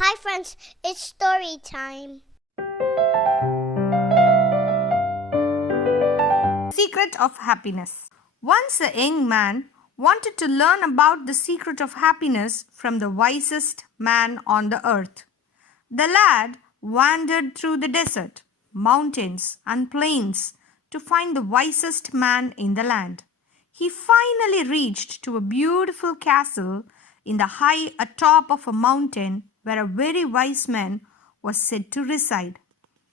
Hi friends, it's story time. Secret of Happiness. Once a young man wanted to learn about the secret of happiness from the wisest man on the earth. The lad wandered through the desert, mountains, and plains to find the wisest man in the land. He finally reached to a beautiful castle in the high atop of a mountain where a very wise man was said to reside.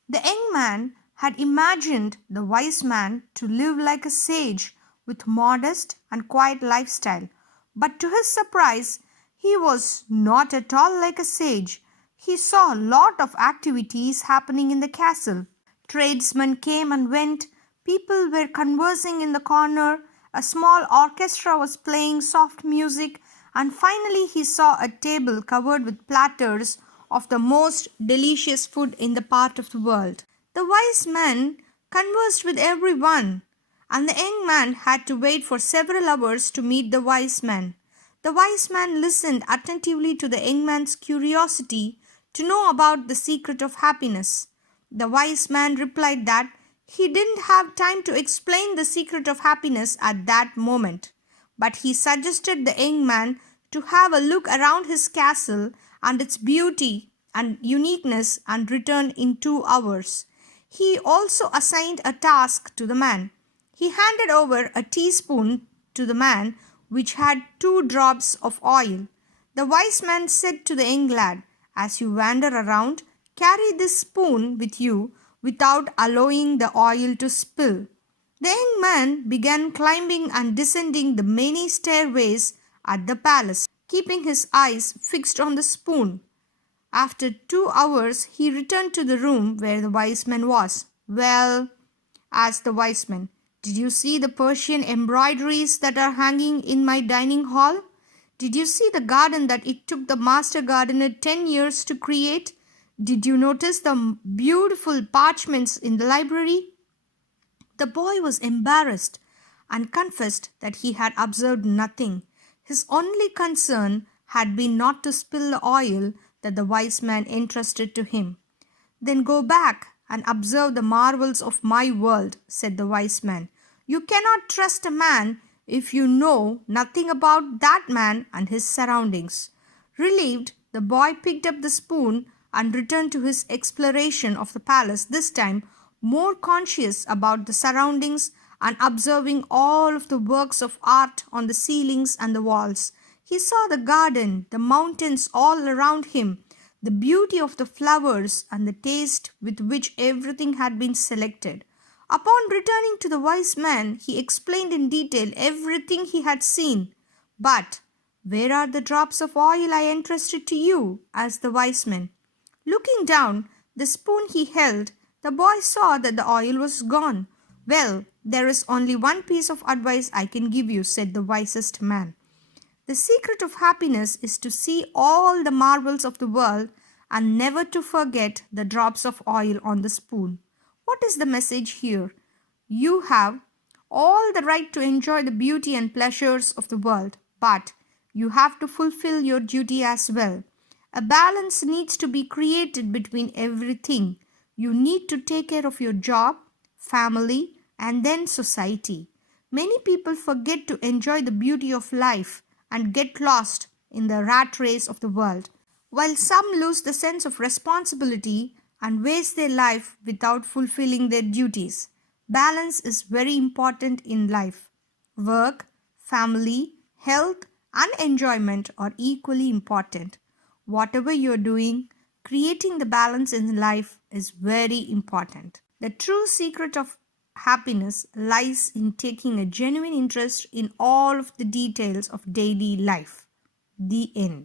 The young man had imagined the wise man to live like a sage with modest and quiet lifestyle, but to his surprise, he was not at all like a sage. He saw a lot of activities happening in the castle. Tradesmen came and went, people were conversing in the corner, a small orchestra was playing soft music, and finally he saw a table covered with platters of the most delicious food in the part of the world. The wise man conversed with everyone, and the young man had to wait for several hours to meet the wise man. The wise man listened attentively to the young man's curiosity to know about the secret of happiness. The wise man replied that he didn't have time to explain the secret of happiness at that moment, but he suggested the young man to have a look around his castle and its beauty and uniqueness and return in 2 hours. He also assigned a task to the man. He handed over a teaspoon to the man which had 2 drops of oil. The wise man said to the young lad, "As you wander around, carry this spoon with you without allowing the oil to spill." The young man began climbing and descending the many stairways at the palace, keeping his eyes fixed on the spoon. After 2 hours, he returned to the room where the wise man was. "Well," asked the wise man, "did you see the Persian embroideries that are hanging in my dining hall? Did you see the garden that it took the master gardener 10 years to create? Did you notice the beautiful parchments in the library?" The boy was embarrassed and confessed that he had observed nothing. His only concern had been not to spill the oil that the wise man entrusted to him. "Then go back and observe the marvels of my world," said the wise man. "You cannot trust a man if you know nothing about that man and his surroundings." Relieved, the boy picked up the spoon and returned to his exploration of the palace, this time more conscious about the surroundings and observing all of the works of art on the ceilings and the walls. He saw the garden, the mountains all around him, the beauty of the flowers, and the taste with which everything had been selected. Upon returning to the wise man, he explained in detail everything he had seen. "But where are the drops of oil I entrusted to you?" asked the wise man. Looking down the spoon he held, the boy saw that the oil was gone. "Well, there is only one piece of advice I can give you," said the wisest man. "The secret of happiness is to see all the marvels of the world and never to forget the drops of oil on the spoon." What is the message here? You have all the right to enjoy the beauty and pleasures of the world, but you have to fulfill your duty as well. A balance needs to be created between everything. You need to take care of your job, family, and then society. Many people forget to enjoy the beauty of life and get lost in the rat race of the world, while some lose the sense of responsibility and waste their life without fulfilling their duties. Balance is very important in life. Work, family, health, and enjoyment are equally important. Whatever you're doing, creating the balance in life is very important. The true secret of happiness lies in taking a genuine interest in all of the details of daily life. The end.